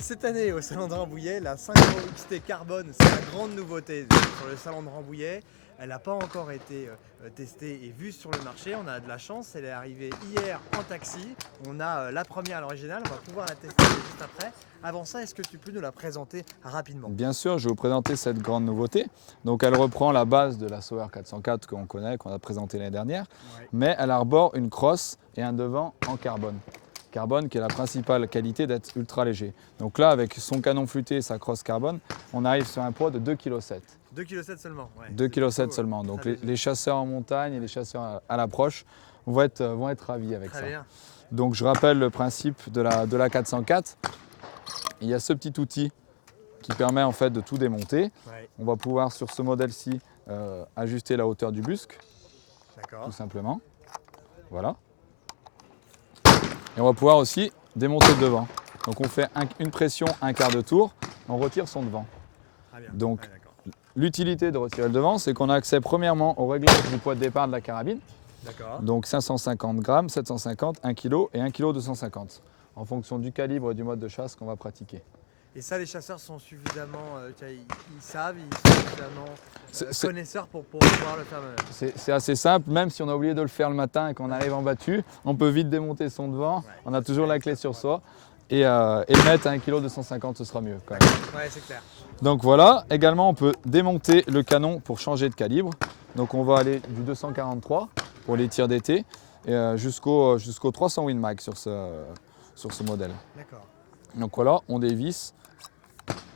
Et cette année au salon de Rambouillet, la 5 XT Carbone, c'est la grande nouveauté sur le salon de Rambouillet. Elle n'a pas encore été testée et vue sur le marché. On a de la chance, elle est arrivée hier en taxi. On a la première à l'original, on va pouvoir la tester juste après. Avant ça, est-ce que tu peux nous la présenter rapidement? Bien sûr, je vais vous présenter cette grande nouveauté. Donc elle reprend la base de la Sauer 404 qu'on connaît, qu'on a présenté l'année dernière, Ouais. mais elle arbore une crosse et un devant en carbone. Carbone qui est la principale qualité d'être ultra léger. Donc là, avec son canon flûté et sa crosse carbone, on arrive sur un poids de 2,7 kg. 2,7 kg seulement. Ouais, 2,7 kg seulement. Donc les chasseurs en montagne et les chasseurs à l'approche vont être ravis avec Très ça. bien. Donc je rappelle le principe de la 404. Il y a ce petit outil qui permet en fait de tout démonter. Ouais. On va pouvoir sur ce modèle-ci ajuster la hauteur du busc, D'accord. tout simplement. Voilà. Et on va pouvoir aussi démonter le devant. Donc on fait une pression, un quart de tour, on retire son devant. Très bien. Donc Ouais, d'accord. l'utilité de retirer le devant, c'est qu'on a accès premièrement au réglage du poids de départ de la carabine. D'accord. Donc 550 grammes, 750, 1 kg et 1 kg 250 en fonction du calibre et du mode de chasse qu'on va pratiquer. Et ça, les chasseurs sont suffisamment, ils savent, ils sont suffisamment connaisseurs pour pouvoir le faire eux-mêmes. C'est assez simple, même si on a oublié de le faire le matin et qu'on arrive en battu, on peut vite démonter son devant, Ouais. on a toujours la clé sur soi et le mettre à 1 kg 250, ce sera mieux quand même. Ouais, c'est clair. Donc voilà, également on peut démonter le canon pour changer de calibre. Donc on va aller du 243 pour les tirs d'été et jusqu'au 300 Win Mag sur ce modèle. D'accord. Donc voilà, on dévisse,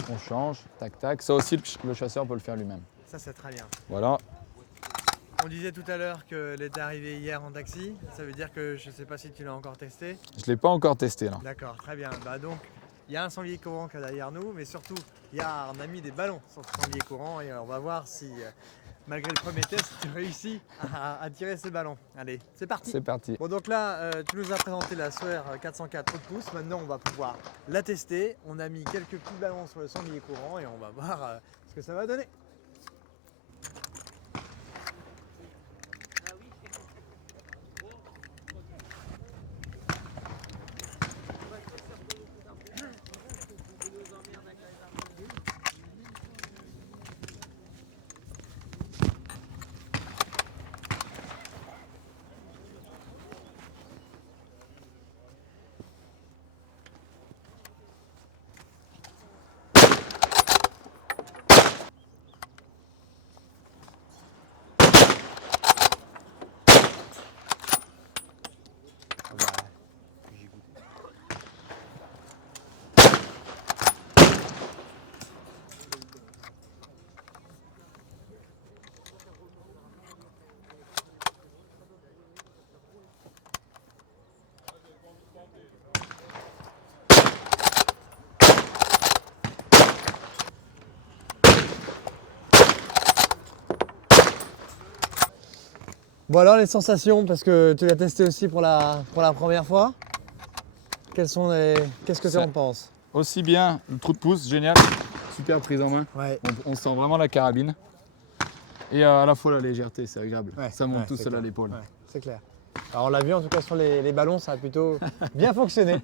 on change, tac tac. Ça aussi le chasseur peut le faire lui-même. Ça, c'est très bien. Voilà. On disait tout à l'heure qu'elle était arrivée hier en taxi. Ça veut dire que je ne sais pas si tu l'as encore testé. Je ne l'ai pas encore testé là. D'accord, très bien. Bah donc, il y a un sanglier courant qui est derrière nous, mais surtout, on a mis des ballons sur ce sanglier courant et on va voir si, malgré le premier test, tu réussis à tirer ces ballons. Allez, c'est parti. C'est parti. Bon, donc là, tu nous as présenté la Sauer 404 haute pouce. Maintenant, on va pouvoir la tester. On a mis quelques petits ballons sur le sanglier courant et on va voir ce que ça va donner. Bon alors les sensations, parce que tu l'as testé aussi pour la première fois. Qu'est-ce que tu en penses? Aussi bien le trou de pouce, génial, super prise en main. Ouais. On sent vraiment la carabine. Et à la fois la légèreté, c'est agréable. Ouais, Ça monte ouais, tout c'est seul à clair. l'épaule. Ouais, c'est clair. Alors on l'a vu en tout cas sur les ballons, ça a plutôt bien fonctionné.